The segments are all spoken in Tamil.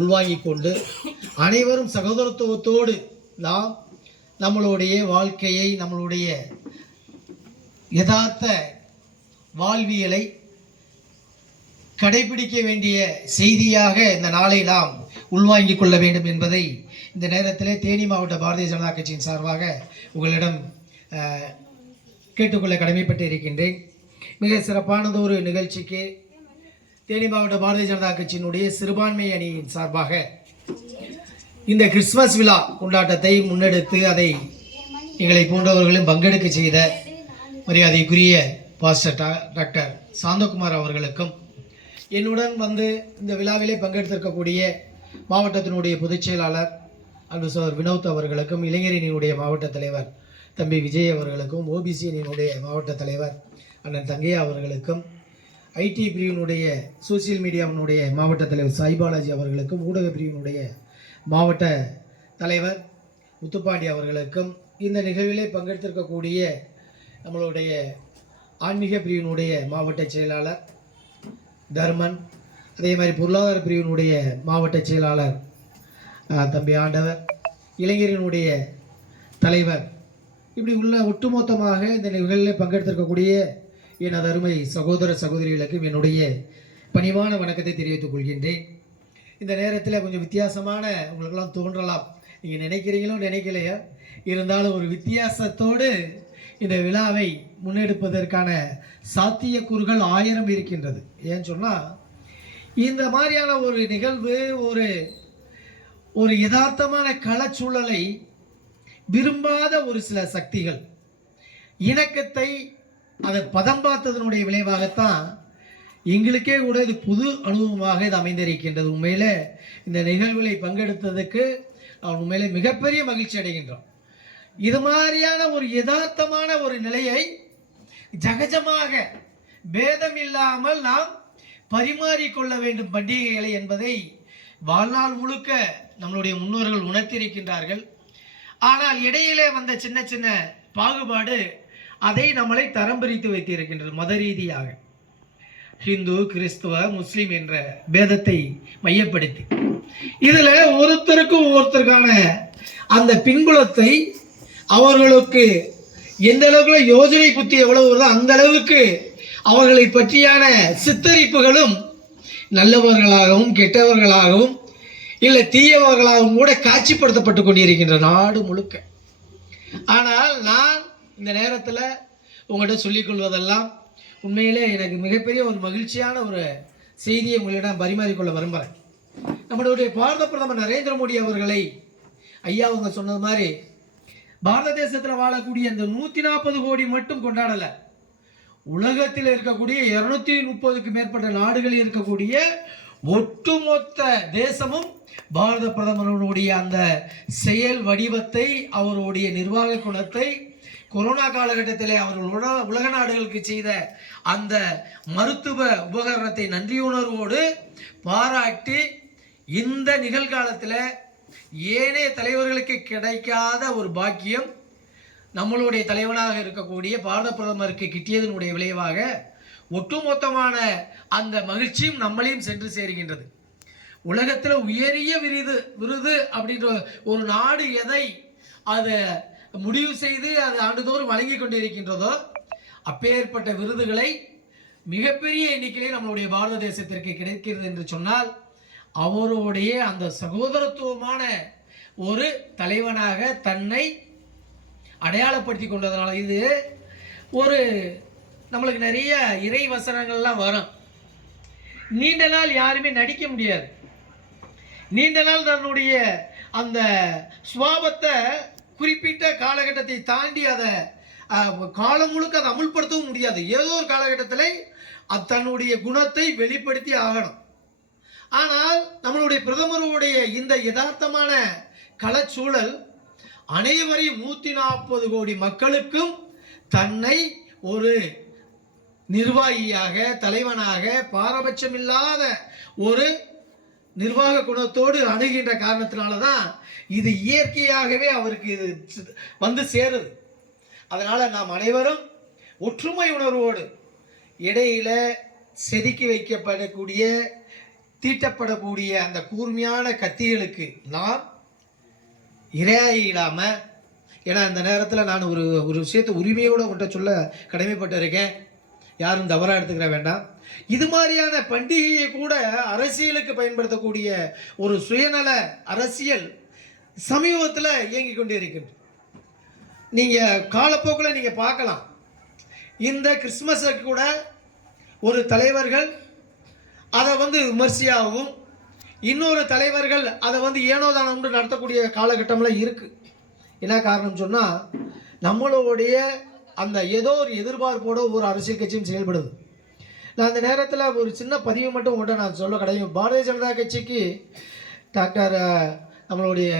உள்வாங்கிக் கொண்டு அனைவரும் சகோதரத்துவத்தோடு நாம் நம்மளுடைய வாழ்க்கையை, நம்மளுடைய யதார்த்த வாழ்வியலை கடைபிடிக்க வேண்டிய செய்தியாக இந்த நாளை நாம் உள்வாங்கிக் கொள்ள வேண்டும் என்பதை இந்த நேரத்திலே தேனி மாவட்ட பாரதிய ஜனதா கட்சியின் சார்பாக உங்களிடம் கேட்டுக்கொள்ள கடமைப்பட்டு இருக்கின்றேன். மிக சிறப்பானது ஒரு நிகழ்ச்சிக்கு தேனி மாவட்ட பாரதிய ஜனதா கட்சியினுடைய சிறுபான்மை அணியின் சார்பாக இந்த கிறிஸ்துமஸ் விழா கொண்டாட்டத்தை முன்னெடுத்து அதை எங்களை போன்றவர்களும் பங்கெடுக்க செய்த மரியாதைக்குரிய பாஸ்டர் டாக்டர் சாந்தகுமார் அவர்களுக்கும், என்னுடன் வந்து இந்த விழாவிலே பங்கெடுத்திருக்கக்கூடிய மாவட்டத்தினுடைய பொதுச் செயலாளர் அன்பு சோதர் வினோத் அவர்களுக்கும், இளைஞரணியினுடைய மாவட்ட தலைவர் தம்பி விஜய் அவர்களுக்கும், ஓபிசி அணியினுடைய மாவட்ட தலைவர் அண்ணன் தங்கையா அவர்களுக்கும், ஐடி பிரிவினுடைய சோசியல் மீடியாவினுடைய மாவட்ட தலைவர் சாய்பாலாஜி அவர்களுக்கும், ஊடக பிரிவினுடைய மாவட்ட தலைவர் முத்துப்பாண்டி அவர்களுக்கும், இந்த நிகழ்விலே பங்கெடுத்திருக்கக்கூடிய நம்மளுடைய ஆன்மீக பிரிவினுடைய மாவட்ட செயலாளர் தர்மன், அதே மாதிரி பொருளாதார பிரிவினுடைய மாவட்ட செயலாளர் தம்பி ஆண்டவர், இளைஞரினுடைய தலைவர், இப்படி உள்ள ஒட்டுமொத்தமாக இந்த நிகழ்வில் பங்கெடுத்திருக்கக்கூடிய எனது அருமை சகோதர சகோதரிகளுக்கும் என்னுடைய பணிவான வணக்கத்தை தெரிவித்துக் கொள்கின்றேன். இந்த நேரத்தில் கொஞ்சம் வித்தியாசமான உங்களுக்கெல்லாம் தோன்றலாம், நீங்கள் நினைக்கிறீங்களோ நினைக்கலையோ, இருந்தாலும் ஒரு வித்தியாசத்தோடு இந்த விழாவை முன்னெடுப்பதற்கான சாத்தியக்கூறுகள் 1000 இருக்கின்றது. ஏன்னு சொன்னால், இந்த மாதிரியான ஒரு நிகழ்வு ஒரு யதார்த்தமான களச்சூழலை விரும்பாத ஒரு சில சக்திகள் இணக்கத்தை அதை பதம் பார்த்ததனுடைய விளைவாகத்தான் எங்களுக்கே கூட இது புது அனுபவமாக இது அமைந்திருக்கின்றது. உண்மையிலே இந்த நிகழ்வுகளை பங்கெடுத்ததுக்கு உண்மையிலே மிகப்பெரிய மகிழ்ச்சி அடைகின்றோம். இது மாதிரியான ஒரு யதார்த்தமான ஒரு நிலையை ஜகஜமாக பேதம் இல்லாமல் நாம் பரிமாறிக்கொள்ள வேண்டும் பண்டிகைகளை என்பதை வாழ்நாள் முழுக்க நம்மளுடைய முன்னோர்கள் உணர்த்தியிருக்கின்றார்கள். ஆனால் இடையிலே வந்த சின்ன சின்ன பாகுபாடு அதை நம்மளை தரம் பிரித்து வைத்திருக்கின்றது. மத ரீதியாக ஹிந்து, கிறிஸ்துவ, முஸ்லீம் என்ற பேதத்தை மையப்படுத்தி இதில் ஒவ்வொருத்தருக்கான அந்த பின்புலத்தை அவர்களுக்கு எந்த அளவுக்கு யோஜனை புத்தி எவ்வளவு வருதோ அந்த அளவுக்கு அவர்களை பற்றியான சித்தரிப்புகளும் நல்லவர்களாகவும் கெட்டவர்களாகவும் இல்லை தீயவர்களாகவும் கூட காட்சிப்படுத்தப்பட்டு கொண்டிருக்கின்ற நாடு முழுக்க. ஆனால் நான் இந்த நேரத்தில் உங்கள்கிட்ட சொல்லிக்கொள்வதெல்லாம் உண்மையிலே எனக்கு மிகப்பெரிய ஒரு மகிழ்ச்சியான ஒரு செய்தியை உங்களிடம் பரிமாறிக்கொள்ள விரும்புகிறேன். நம்மளுடைய பாரத பிரதமர் நரேந்திர மோடி அவர்களை ஐயா அவங்க சொன்னது மாதிரி பாரத தேசத்தில் வாழக்கூடிய அந்த 140 கோடி மட்டும் கொண்டாடலை, உலகத்தில் இருக்கக்கூடிய 230க்கு மேற்பட்ட நாடுகளில் இருக்கக்கூடிய ஒட்டுமொத்த தேசமும் பாரத பிரதமருடைய அந்த செயல் வடிவத்தை, அவருடைய நிர்வாக குணத்தை, கொரோனா காலகட்டத்திலே அவர்கள் உலக நாடுகளுக்கு செய்த அந்த மருத்துவ உபகரணத்தை நன்றியுணர்வோடு பாராட்டி இந்த நிகழ்காலத்தில் ஏனைய தலைவர்களுக்கு கிடைக்காத ஒரு பாக்கியம் நம்மளுடைய தலைவனாக இருக்கக்கூடிய பாரத பிரதமருக்கு கிட்டியதனுடைய விளைவாக ஒட்டுமொத்தமான அந்த மகிழ்ச்சியும் நம்மளையும் சென்று சேருகின்றது. உலகத்தில் உயரிய விருது அப்படின்ற ஒரு நாடு எதை அதை முடிவு செய்து அது ஆண்டுதோறும் வழங்கி கொண்டிருக்கின்றதோ அப்பேற்பட்ட விருதுகளை மிகப்பெரிய எண்ணிக்கையிலே நம்மளுடைய பாரத தேசத்திற்கு கிடைக்கிறது என்று சொன்னால் அவருடைய அந்த சகோதரத்துவமான ஒரு தலைவனாக தன்னை அடையாளப்படுத்தி கொண்டதனால இது ஒரு நம்மளுக்கு நிறைய இறை வசனங்கள்லாம் வரும். நீண்ட நாள் யாருமே நடிக்க முடியாது. நீண்ட நாள் தன்னுடைய அந்த சுவாபத்தை குறிப்பிட்ட காலகட்டத்தை தாண்டி அதை காலம் முழுக்க அதை அமுல்படுத்தவும் முடியாது. ஏதோ ஒரு காலகட்டத்தில் அது தன்னுடைய குணத்தை வெளிப்படுத்தி ஆகணும். ஆனால் நம்மளுடைய பிரதமருடைய இந்த யதார்த்தமான களச்சூழல் அனைவரையும் 140 கோடி மக்களுக்கும் தன்னை ஒரு நிர்வாகியாக, தலைவனாக, பாரபட்சமில்லாத ஒரு நிர்வாக குணத்தோடு அணுகின்ற காரணத்தினால தான் இது இயற்கையாகவே அவருக்கு இது வந்து சேருது. அதனால் நாம் அனைவரும் ஒற்றுமை உணர்வோடு இடையில செதுக்கி வைக்கப்படக்கூடிய தீட்டப்படக்கூடிய அந்த கூர்மையான கத்திகளுக்கு நாம் இரையாயிடாம, ஏன்னா அந்த நேரத்தில் நான் ஒரு விஷயத்தை உரிமையோடு உங்கள்கிட்ட சொல்ல கடமைப்பட்டிருக்கேன், யாரும் தவறாக எடுத்துக்கிற வேண்டாம். இது மாதிரியான பண்டிகையை கூட அரசியலுக்கு பயன்படுத்தக்கூடிய ஒரு சுயநல அரசியல் சமீபத்தில் இயங்கி கொண்டே இருக்கின்றது. நீங்கள் காலப்போக்கில் நீங்கள் பார்க்கலாம், இந்த கிறிஸ்மஸுக்கு கூட ஒரு தலைவர்கள் அதை விமர்சையாகவும், இன்னொரு தலைவர்கள் அதை ஏனோதானம்னு நடத்தக்கூடிய காலகட்டம்லாம் இருக்குது. என்ன காரணம் சொன்னால், நம்மளுடைய அந்த ஏதோ ஒரு எதிர்பார்ப்போட ஒரு அரசியல் கட்சியும் செயல்படுது. நான் அந்த நேரத்தில் ஒரு சின்ன பதிவு மட்டும் உங்கள்கிட்ட நான் சொல்ல கிடையாது. பாரதிய ஜனதா கட்சிக்கு டாக்டர் நம்மளுடைய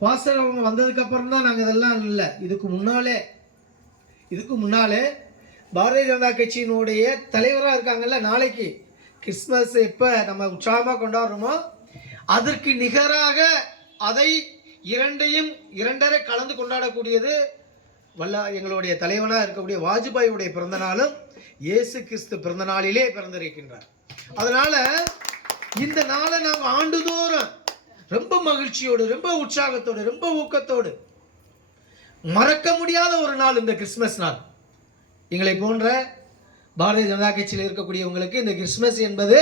பாஸ்டர் அவங்க வந்ததுக்கப்புறம் தான் நாங்கள் இதெல்லாம் இல்லை, இதுக்கு முன்னாலே பாரதிய ஜனதா கட்சியினுடைய தலைவராக இருக்காங்கல்ல, நாளைக்கு கிறிஸ்மஸ் எப்போ நம்ம உற்சாகமாக கொண்டாடுறோமோ அதற்கு நிகராக அதை இரண்டரை கலந்து கொண்டாடக்கூடியது எங்களுடைய தலைவனாக இருக்கக்கூடிய வாஜ்பாயுடைய பிறந்த நாளும் இயேசு கிறிஸ்து பிறந்த நாளிலே பிறந்திருக்கின்றார். அதனால் இந்த நாளை நாம் ஆண்டுதோறும் ரொம்ப மகிழ்ச்சியோடு, ரொம்ப உற்சாகத்தோடு, ரொம்ப ஊக்கத்தோடு, மறக்க முடியாத ஒரு நாள் இந்த கிறிஸ்மஸ் நாள். எங்களை போன்ற பாரதிய ஜனதா கட்சியில் இருக்கக்கூடியவங்களுக்கு இந்த கிறிஸ்மஸ் என்பது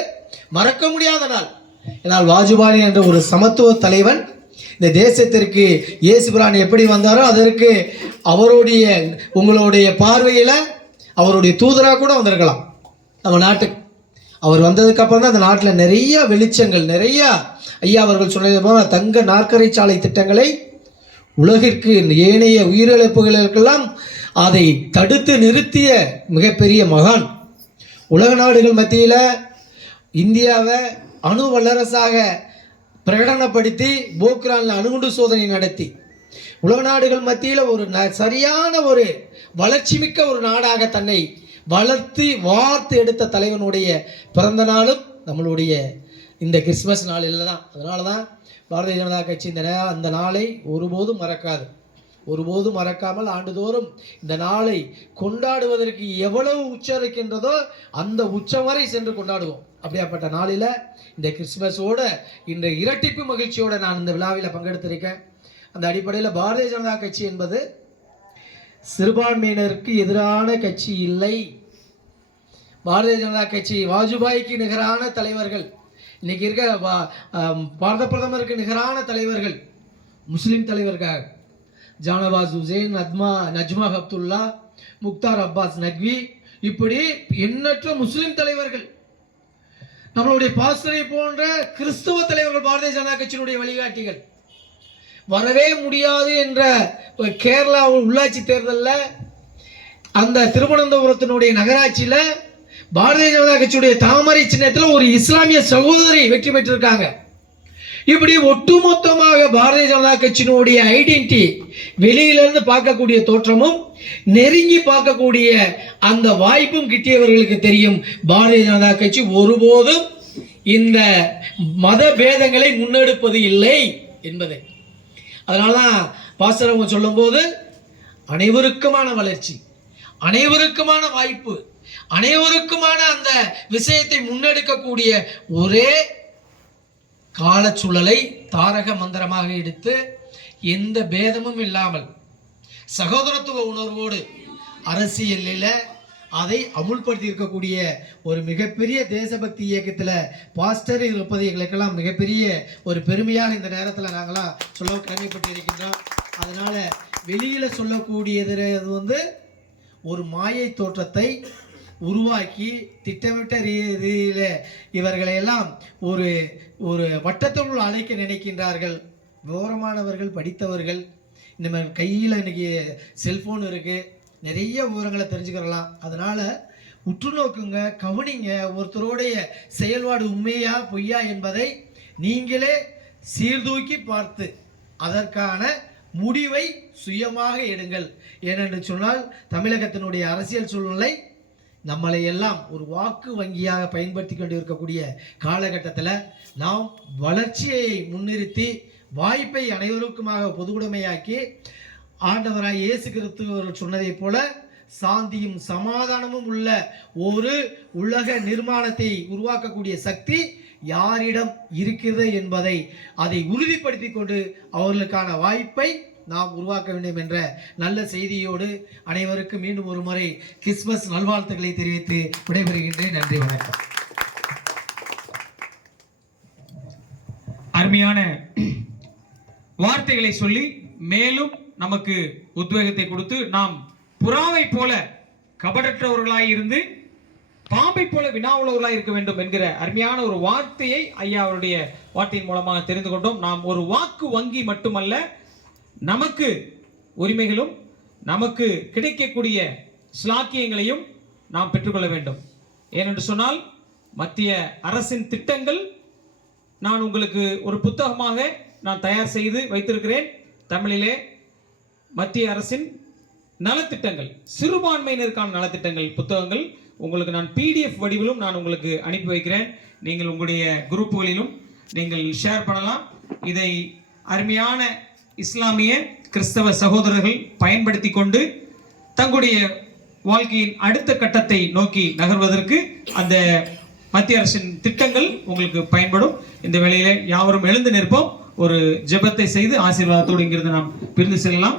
மறக்க முடியாத நாள். ஏன்னால் வாஜ்பாய் என்ற ஒரு சமத்துவ தலைவன் இந்த தேசத்திற்கு இயேசு பிரான் எப்படி வந்தாரோ அதற்கு அவருடைய உங்களுடைய பார்வையில் அவருடைய தூதராக கூட வந்திருக்கலாம் நம்ம நாட்டுக்கு. அவர் வந்ததுக்கு அப்புறம் தான் அந்த நாட்டில் நிறைய வெளிச்சங்கள், நிறைய ஐயா அவர்கள் சொன்னது போல தங்க நாற்கரை சாலை திட்டங்களை உலகிற்கு ஏனைய உயிரிழப்புகளுக்கெல்லாம் அதை தடுத்து நிறுத்திய மிகப்பெரிய மகான். உலக நாடுகள் மத்தியில் இந்தியாவை அணு வல்லரசாக பிரகடனப்படுத்தி போக்ரானில் அணுகுண்டு சோதனை நடத்தி உலக நாடுகள் மத்தியில் ஒரு சரியான ஒரு வளர்ச்சி மிக்க ஒரு நாடாக தன்னை வார்த்து எடுத்த தலைவனுடைய பிறந்த நாளும் நம்மளுடைய இந்த கிறிஸ்மஸ் நாளில் தான். அதனால தான் பாரதிய ஜனதா கட்சி அந்த நாளை ஒருபோதும் மறக்காமல் ஆண்டுதோறும் இந்த நாளை கொண்டாடுவதற்கு எவ்வளவு உச்சம் இருக்கின்றதோ அந்த உச்சம் வரை சென்று கொண்டாடுவோம். அப்படியாப்பட்ட நாளில் இந்த கிறிஸ்மஸோட இந்த இரட்டிப்பு மகிழ்ச்சியோடு நான் இந்த விழாவில் பங்கெடுத்திருக்கேன். அந்த அடிப்படையில் பாரதிய ஜனதா கட்சி என்பது சிறுபான்மையினருக்கு எதிரான கட்சி இல்லை. பாரதிய ஜனதா கட்சி வாஜ்பாய்க்கு நிகரான தலைவர்கள், இன்னைக்கு இருக்க பாரத பிரதமருக்கு நிகரான தலைவர்கள், முஸ்லீம் தலைவர்கள் ஜானவாஸ் ஹுசேன், நஜ்மா ஹப்துல்லா, முக்தார் அப்பாஸ் நக்வி, இப்படி எண்ணற்ற முஸ்லீம் தலைவர்கள், நம்மளுடைய பாஸ்டரை போன்ற கிறிஸ்துவ தலைவர்கள் பாரதிய ஜனதா கட்சியினுடைய வழிகாட்டிகள். வரவே முடியாது என்ற கேரளா உள்ளாட்சி தேர்தலில் அந்த திருவனந்தபுரத்தினுடைய நகராட்சியில் பாரதிய ஜனதா கட்சியுடைய தாமரை சின்னத்தில் ஒரு இஸ்லாமிய சகோதரி வெற்றி பெற்றிருக்காங்க. இப்படி ஒட்டுமொத்தமாக பாரதிய ஜனதா கட்சியினுடைய ஐடென்டிட்டி வெளியிலிருந்து பார்க்கக்கூடிய தோற்றமும் நெருங்கி பார்க்கக்கூடிய அந்த வாய்ப்பும் கிட்டியவர்களுக்கு தெரியும், பாரதிய ஜனதா கட்சி ஒருபோதும் இந்த மத பேதங்களை முன்னெடுப்பது இல்லை என்பதை. அதனாலதான் பாஸ்டர் அவங்க சொல்லும்போது அனைவருக்குமான வளர்ச்சி, அனைவருக்குமான வாய்ப்பு, அனைவருக்குமான அந்த விஷயத்தை முன்னெடுக்கக்கூடிய ஒரே காலச்சூழலை தாரக மந்திரமாக எடுத்து எந்த பேதமும் இல்லாமல் சகோதரத்துவ உணர்வோடு அரசியலில் அதை அமுல்படுத்தி இருக்கக்கூடிய ஒரு மிகப்பெரிய தேசபக்தி இயக்கத்தில் பாஸ்டர் இருப்பது எங்களுக்கெல்லாம் மிகப்பெரிய ஒரு பெருமையாக இந்த நேரத்தில் நாங்களாம் சொல்ல கடமைப்பட்டு இருக்கின்றோம். அதனால் வெளியில் சொல்லக்கூடியது ஒரு மாயை தோற்றத்தை உருவாக்கி திட்டமிட்ட ரீதியில் இவர்களையெல்லாம் ஒரு ஒரு வட்டத்துக்குள் அழைக்க நினைக்கின்றார்கள். விவரமானவர்கள், படித்தவர்கள், இந்த மாதிரி கையில் இன்றைக்கி செல்ஃபோன் இருக்குது, நிறைய விவரங்களை தெரிஞ்சுக்கிறலாம். அதனால் உற்று நோக்குங்க, கவனிங்க, ஒருத்தருடைய செயல்பாடு உண்மையா பொய்யா என்பதை நீங்களே சீர்தூக்கி பார்த்து அதற்கான முடிவை சுயமாக எடுங்கள். ஏனென்று சொன்னால் தமிழகத்தினுடைய அரசியல் சூழ்நிலை நம்மளை எல்லாம் ஒரு வாக்கு வங்கியாக பயன்படுத்தி கொண்டு இருக்கக்கூடிய காலகட்டத்தில் நாம் வளர்ச்சியை முன்னிறுத்தி வாய்ப்பை அனைவருக்குமாக பொதுவுடைமையாக்கி ஆண்டவராய் இயேசு கிறிஸ்து சொன்னதைப் போல சாந்தியும் சமாதானமும் உள்ள ஒரு உலக நிர்மாணத்தை உருவாக்கக்கூடிய சக்தி யாரிடம் இருக்கிறது என்பதை அதை உறுதிப்படுத்தி கொண்டு அவர்களுக்கான வாய்ப்பை நாம் உருவாக்க வேண்டும் என்ற நல்ல செய்தியோடு அனைவருக்கும் மீண்டும் ஒரு முறை கிறிஸ்துமஸ் நல்வாழ்த்துக்களை தெரிவித்து விடைபெறுகின்றேன். நன்றி, வணக்கம். அருமையான வார்த்தைகளை சொல்லி மேலும் நமக்கு உத்வேகத்தை கொடுத்து நாம் புறாவை போல கபடற்றவர்களாய் இருந்து பாம்பை போல வினாவுள்ளவர்களாய் இருக்க வேண்டும் என்கிற அருமையான ஒரு வார்த்தையை ஐயா அவருடைய வார்த்தையின் மூலமாக தெரிந்து கொண்டோம். நாம் ஒரு வாக்கு வங்கி மட்டுமல்ல, நமக்கு உரிமைகளும் நமக்கு கிடைக்கக்கூடிய ஸ்லாக்கியங்களையும் நாம் பெற்றுக்கொள்ள வேண்டும். ஏனென்று சொன்னால் மத்திய அரசின் திட்டங்கள் நான் உங்களுக்கு ஒரு புத்தகமாக நான் தயார் செய்து வைத்திருக்கிறேன். தமிழிலே மத்திய அரசின் நலத்திட்டங்கள், சிறுபான்மையினருக்கான நலத்திட்டங்கள் புத்தகங்கள் உங்களுக்கு நான் PDF வடிவிலும் நான் உங்களுக்கு அனுப்பி வைக்கிறேன். நீங்கள் உங்களுடைய குரூப்புகளிலும் நீங்கள் ஷேர் பண்ணலாம். இதை அருமையான இஸ்லாமிய கிறிஸ்தவ சகோதரர்கள் பயன்படுத்தி கொண்டு தங்களுடைய வாழ்க்கையின் அடுத்த கட்டத்தை நோக்கி நகர்வதற்கு அந்த மத்திய அரசின் திட்டங்கள் உங்களுக்கு பயன்படும். இந்த வேளையிலே யாவரும் எழுந்து நிற்போம். ஒரு ஜெபத்தை செய்து ஆசீர்வாதத்தோடு இங்கிருந்து நாம் பிரிந்து செல்லலாம்.